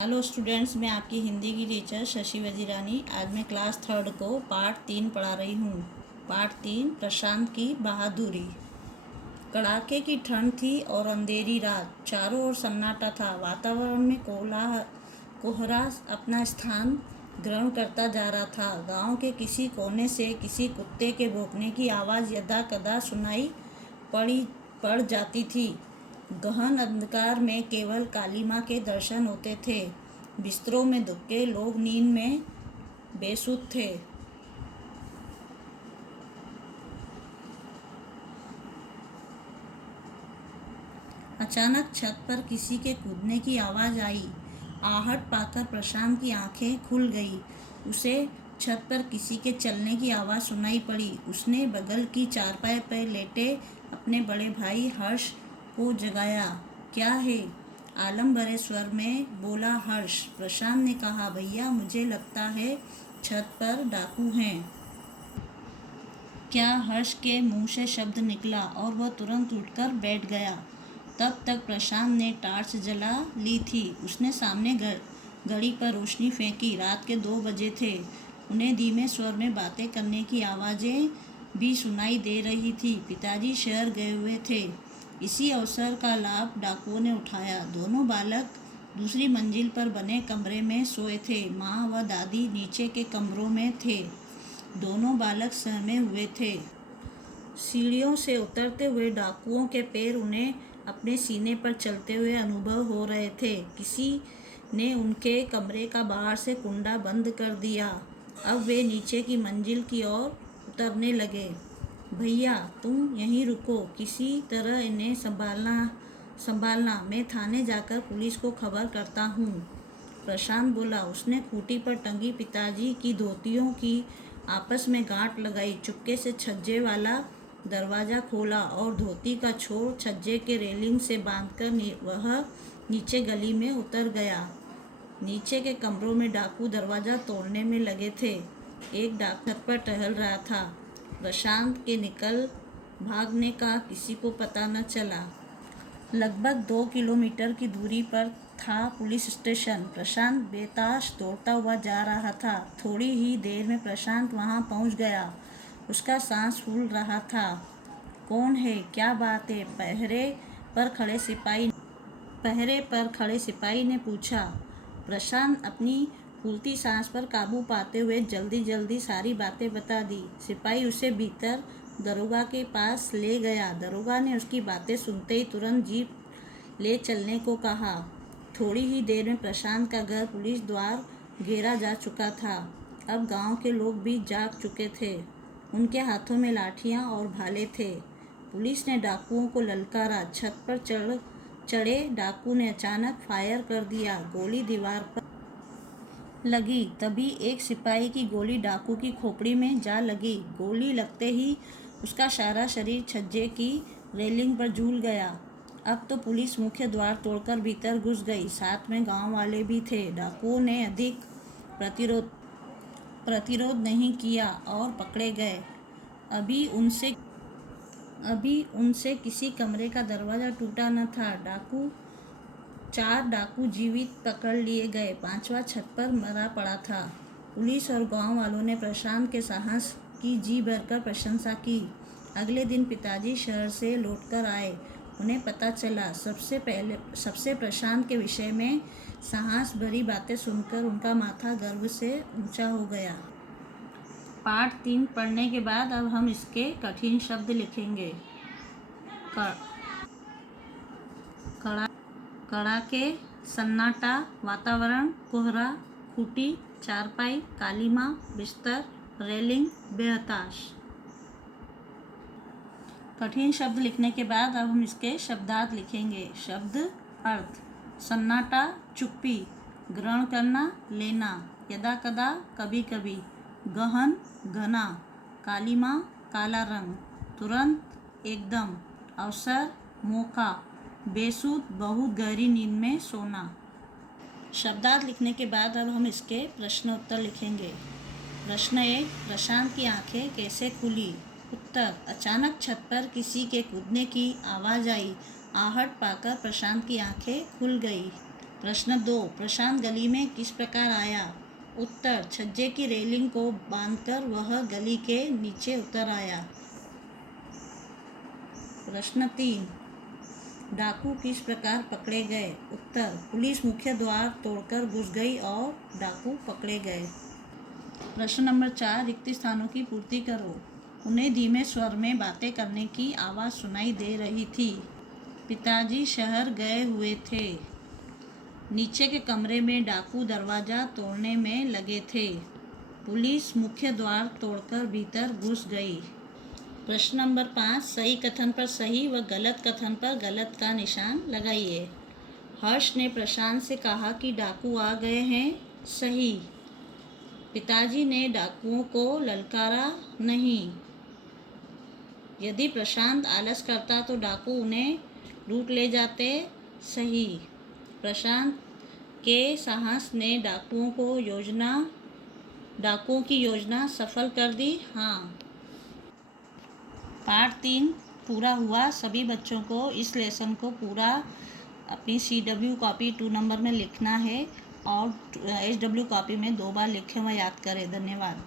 Hello students, मैं आपकी हिंदी की टीचर शशि वजीरानी। आज मैं क्लास 3 को पार्ट 3 पढ़ा रही हूँ। पार्ट 3, प्रशांत की बहादुरी। कड़ाके की ठंड थी और अंधेरी रात। चारों ओर सन्नाटा था। वातावरण में कोहरा अपना स्थान ग्रहण करता जा रहा था। गांव के किसी कोने से किसी कुत्ते के भौंकने की आवाज़ यदा कदा सुनाई पड़ जाती थी। गहन अंधकार में केवल काली माँ के दर्शन होते थे। बिस्तरों में दुबके लोग नींद में बेसुध थे। अचानक छत पर किसी के कूदने की आवाज़ आई। आहट पाकर प्रशांत की आंखें खुल गई। उसे छत पर किसी के चलने की आवाज़ सुनाई पड़ी। उसने बगल की चारपाई पर लेटे अपने बड़े भाई हर्ष को जगाया। क्या है? आलम भरे स्वर में बोला हर्ष। प्रशांत ने कहा, भैया मुझे लगता है छत पर डाकू हैं। क्या? हर्ष के मुंह से शब्द निकला और वह तुरंत उठकर बैठ गया। तब तक प्रशांत ने टार्च जला ली थी। उसने सामने घड़ी पर रोशनी फेंकी। रात के 2 बजे थे। उन्हें धीमे स्वर में बातें करने की आवाज़ें भी सुनाई दे रही थी। पिताजी शहर गए हुए थे। इसी अवसर का लाभ डाकुओं ने उठाया। दोनों बालक दूसरी मंजिल पर बने कमरे में सोए थे। माँ व दादी नीचे के कमरों में थे। दोनों बालक सहमे हुए थे। सीढ़ियों से उतरते हुए डाकुओं के पैर उन्हें अपने सीने पर चलते हुए अनुभव हो रहे थे। किसी ने उनके कमरे का बाहर से कुंडा बंद कर दिया। अब वे नीचे की मंजिल की ओर उतरने लगे। भैया तुम यहीं रुको, किसी तरह इन्हें संभालना। मैं थाने जाकर पुलिस को खबर करता हूँ। प्रशांत बोला। उसने खूंटी पर टंगी पिताजी की धोतियों की आपस में गांठ लगाई। चुपके से छज्जे वाला दरवाज़ा खोला और धोती का छोर छज्जे के रेलिंग से बांधकर वह नीचे गली में उतर गया। नीचे के कमरों में डाकू दरवाज़ा तोड़ने में लगे थे। एक डाकू छत पर टहल रहा था। प्रशांत के निकल भागने का किसी को पता न चला। लगभग 2 किलोमीटर की दूरी पर था पुलिस स्टेशन। प्रशांत बेताश दौड़ता हुआ जा रहा था। थोड़ी ही देर में प्रशांत वहां पहुंच गया। उसका सांस फूल रहा था। कौन है? क्या बात है? पहरे पर खड़े सिपाही ने पूछा। प्रशांत अपनी फूलती सांस पर काबू पाते हुए जल्दी सारी बातें बता दी। सिपाही उसे भीतर दरोगा के पास ले गया। दरोगा ने उसकी बातें सुनते ही तुरंत जीप ले चलने को कहा। थोड़ी ही देर में प्रशांत का घर पुलिस द्वारा घेरा जा चुका था। अब गांव के लोग भी जाग चुके थे। उनके हाथों में लाठियां और भाले थे। पुलिस ने डाकुओं को ललकारा। छत पर चढ़े डाकू ने अचानक फायर कर दिया। गोली दीवार पर लगी। तभी एक सिपाही की गोली डाकू की खोपड़ी में जा लगी। गोली लगते ही उसका सारा शरीर छज्जे की रेलिंग पर झूल गया। अब तो पुलिस मुख्य द्वार तोड़कर भीतर घुस गई। साथ में गांव वाले भी थे। डाकुओं ने अधिक प्रतिरोध नहीं किया और पकड़े गए। अभी उनसे किसी कमरे का दरवाज़ा टूटा न था। 4 डाकू जीवित पकड़ लिए गए। 5वां छत पर मरा पड़ा था। पुलिस और गांव वालों ने प्रशांत के साहस की जी भरकर प्रशंसा की। अगले दिन पिताजी शहर से लौटकर आए। उन्हें पता चला। सबसे प्रशांत के विषय में साहस भरी बातें सुनकर उनका माथा गर्व से ऊंचा हो गया। पार्ट 3 पढ़ने के बाद अब हम इसके कठिन शब्द लिखेंगे। कड़ाके, सन्नाटा, वातावरण, कोहरा, खूंटी, चारपाई, काली माँ, बिस्तर, रेलिंग, बेहताश। कठिन शब्द लिखने के बाद अब हम इसके शब्दार्थ लिखेंगे। शब्द अर्थ: सन्नाटा, चुप्पी, ग्रहण करना, लेना, यदा कदा, कभी कभी, गहन, घना, काली माँ, काला रंग, तुरंत, एकदम, अवसर, मौका, बेसुध, बहुत गहरी नींद में सोना। शब्दार्थ लिखने के बाद अब हम इसके प्रश्न उत्तर लिखेंगे। प्रश्न 1, प्रशांत की आंखें कैसे खुली? उत्तर: अचानक छत पर किसी के कूदने की आवाज़ आई। आहट पाकर प्रशांत की आंखें खुल गई। प्रश्न 2, प्रशांत गली में किस प्रकार आया? उत्तर, छज्जे की रेलिंग को बांधकर वह गली के नीचे उतर आया। प्रश्न 3, डाकू किस प्रकार पकड़े गए? उत्तर, पुलिस मुख्य द्वार तोड़कर घुस गई और डाकू पकड़े गए। प्रश्न नंबर 4, रिक्त स्थानों की पूर्ति करो। उन्हें धीमे स्वर में बातें करने की आवाज़ सुनाई दे रही थी। पिताजी शहर गए हुए थे। नीचे के कमरे में डाकू दरवाज़ा तोड़ने में लगे थे। पुलिस मुख्य द्वार तोड़कर भीतर घुस गई। प्रश्न नंबर 5, सही कथन पर सही व गलत कथन पर गलत का निशान लगाइए। हर्ष ने प्रशांत से कहा कि डाकू आ गए हैं। सही। पिताजी ने डाकुओं को ललकारा नहीं। यदि प्रशांत आलस करता तो डाकू उन्हें लूट ले जाते। सही। प्रशांत के साहस ने डाकुओं की योजना सफल कर दी। हाँ। पार्ट 3 पूरा हुआ। सभी बच्चों को इस लेसन को पूरा अपनी CW कॉपी 2 नंबर में लिखना है और HW कॉपी में 2 बार लिखे हुए याद करें। धन्यवाद।